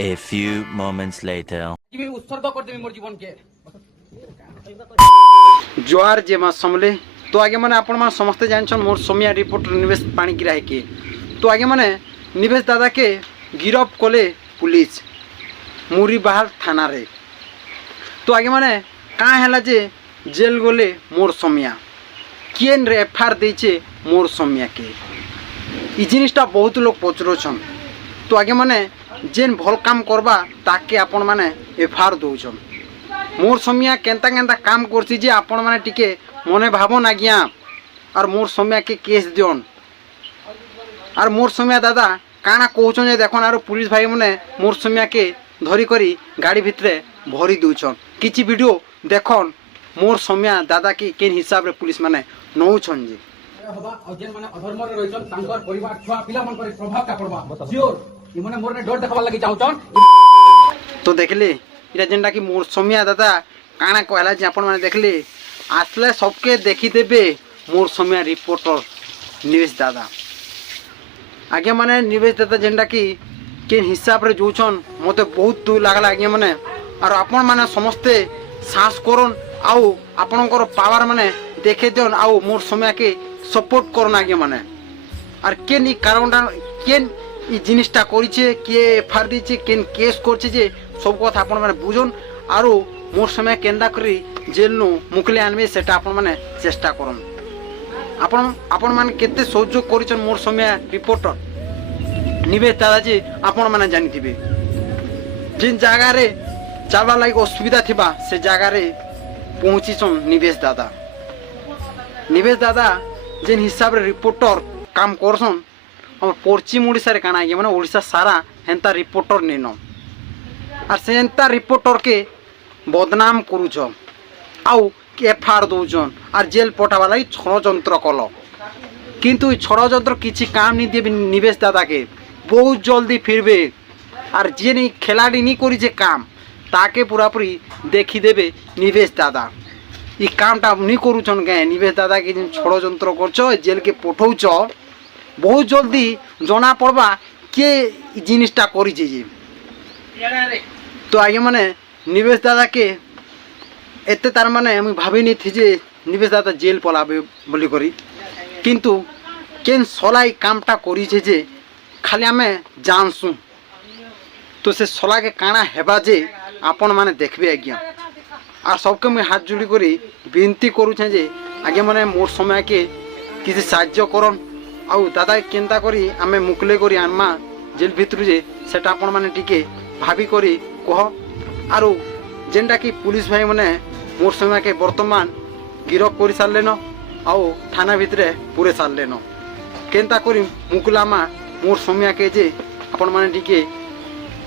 A few moments later. উৎসর্গ করে দেবি মোর জীবনকে। জোয়ার যে মা সমলে তো আগে মানে আপন মানে সমস্তে জানছন মোর সমিয়া রিপোর্টর নিবেশ পাଣିগ্রাহীকে তো আগে মানে নিবেশ দাদাকে গিরফ কলে পুলিশ মুড়িবাহার থানারে তো আগে মানে কাঁ হেলা যে জেল গলে মোর সমিয়া কেন রে এফআইআর ଦେଇছে মোর সমিয়াকে এই জিনিসটা বহুত লোক পচরছন তো আগে মানে যেন ভাল কাম করবা তাকে আপন মানে এফআইআর দৌছন মোর সমিয়া কেন্তা কেন্তা কাম করছি যে আপন মানে টিকে মনে ভাবন আজ্ঞা আর মোর সমিয়াকে কেস দিওন আর মোর সমিয়া দাদা কাଣା কৌছন যে দেখুন আর পুলিশ ভাই মানে মোর সমিয়াকে ধরি করি গাড়ি ভিতরে ভরি দৌছন কিছু ভিডিও দেখুন মোর সমিয়া দাদাকে কেন হিসাবে পুলিশ মানে নৌছন যে হবা আর যেন মানে অধর্মরে রইছন তাঙ্কর পরিবার ছুয়া পিলা মন করে প্রভাবটা পড়বা শিওর ই মানে মোরনে ডর দেখাবার লাগি চাউছন তো দেখলে এটা যেটা কি মোর সমিয়া দাদা কাଣା কহলা যে আপন মানে দেখলে আসলে সবকে দেখি দেবে মোর সমিয়া রিপোর্টর নিবেশ দাদা আগে মানে নিবেশ দাদা যেটা কি কেন হিসাবে যৌছন মতো বহুত দুঃখ লাগলা আগে মানে আর আপন মানে সমস্তে সাহস করুন আউ আপনার পাওয়ার মানে দেখে দিন আউ মোর সমিয়াকে সপোর্ট করুন আগে মানে আর কেন এই কারণটা কেন এই জিনিসটা করেছে কে এফআইআর দিয়েছে কেন কেস করছে যে সব কথা আপন মানে বুঝুন আর মোর সময় কেন্দা করে জেল নু মুকলে আনবে সেটা আপন মানে চেষ্টা করুন আপন মানে কেতে সহযোগ করেছেন মোর সময় রিপোর্টর নিবেশ দাদা যে আপন মানে জানিথিবে যে জায়গায় যাবার লাগে অসুবিধা থিবা সে জায়গায় পৌঁছিছন নিবেশ দাদা যে হিসাবে রিপোর্টর কাম করছন আমার পশ্চিম ওড়িশার কাଣା আগে মানে ওড়িশা সারা হেন্তা রিপোর্টর নেন আর সে হেন্তা রিপোর্টরকে বদনাম করুছ আউ এফআইআর দৌছন আর জেল পঠাবার লাগে ষড়যন্ত্র কল কিন্তু এই ষড়যন্ত্র কিছু কাম নি দেবে নিবেশ দাদাকে বহুত জলদি ফিরবে আর যে খেলাড়ি নি করি যে কাম তাকে পুরাপুরি দেখি দেবে নিবেশ দাদা এই কামটা নি করুছন কে নিবেশ দাদাকে যে ষড়যন্ত্র করছ জেলকে পঠৌছ বহুত জলদি জনা পড়বা কে জিনিসটা করেছে যে তো আগে মানে নিবেশ দাদাকে এতে তার মানে আমি ভাবিনি যে নিবেশ দাদা জেল পলাবে বলি করি কিন্তু কেন সলাই কামটা করেছে যে খালি আমি জানছু তো সে সলাকে কাଣା হেবা যে আপন মানে দেখবে আজ্ঞা আর সবকে মুই হাত জুড়ি করি বিনতি করুছে যে আগে মানে মোর সময়কে কিছু সাহায্য করন আউ দাদা কেন্তা করি আমি মুকলে করি আনমা জেল ভিতরু যে সেটা আপন মানে টিকে ভাবি করি কহ আর যেটা কি পুলিশ ভাই মানে মোর সময়কে বর্তমান গিরফ করে সারলেন আউ থানা ভিতরে পুরে সারলেন কেন্তা করি মুকলামা মোর সময়কে যে আপন মানে টিকে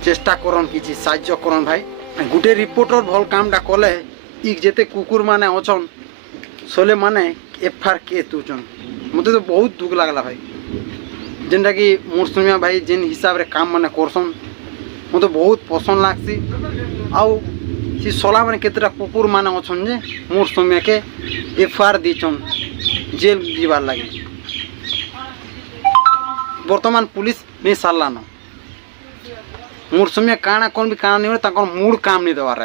চেষ্টা করন কিছু সাহায্য করন ভাই গোটে রিপোর্টর ভাল কামটা কলে ই যেতে কুকুর মানে অছন সলে মানে এফআইআর কেস দৌছন মতো তো বহুত দুঃখ লাগলা ভাই যেটা কি মোর সমিয়া ভাই যেন হিসাবে কাম মানে করছন মতো বহুত পছন্দ লাগছি আউ সে সলা মানে কেতটা কুকুর মানে অছন যে মোর সমিয়াকে এফআইআর দিছন জেল যাবার লাগে বর্তমান পুলিশ নেই সারলানো মোর সমিয়া কাଣା কোন বি কাଣା নেই তাঁর মুড কাম নেই দেওয়ার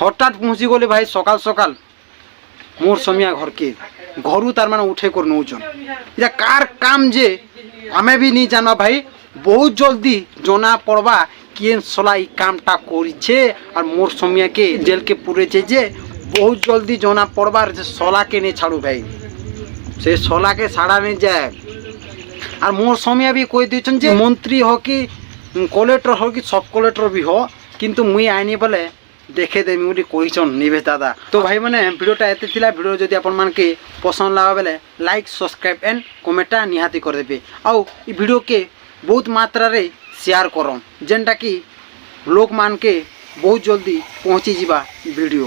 হঠাৎ পৌঁছি গলে ভাই সকাল সকাল মোর সমিয়া ঘরকে ঘরু তার মানে উঠে করে নৌছন এটা কার কাম যে আমি বি নি জানা ভাই বহুত জলদি জনা পড়বা কেন সলা এই কামটা করেছে আর মোর সমিয়াকে জেলকে পুরেছে যে বহুত জলদি জনা পড়বার যে সলাকে নিয়ে ছাড়ু ভাই সে সলাকে ছাড়া নেই যায় আর মোর সমিয়া বি কই দিয়েছেন যে মন্ত্রী হ কি কলেক্টর হ কি সব কলেক্টর বি হ কিন্তু মুই আইনি বলে দেখে দেমি বলে কইছন নিবেশ দাদা তো ভাই মানে ভিডিওটা এতে ଥିଲା ভিডিও যদি আপন মানকে পছন্দ লাগা বেলে লাইক সবসক্রাইব এন্ড কমেন্টটা নিহাতি করে দেবে আউ এই ভিডিওকে বহুত মাত্রারে শেয়ার করন যেনটা কি লোক মানকে বহুত জলদি পৌঁছি যা ভিডিও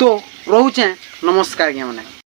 তো রহুছে নমস্কার আজ্ঞା মানে।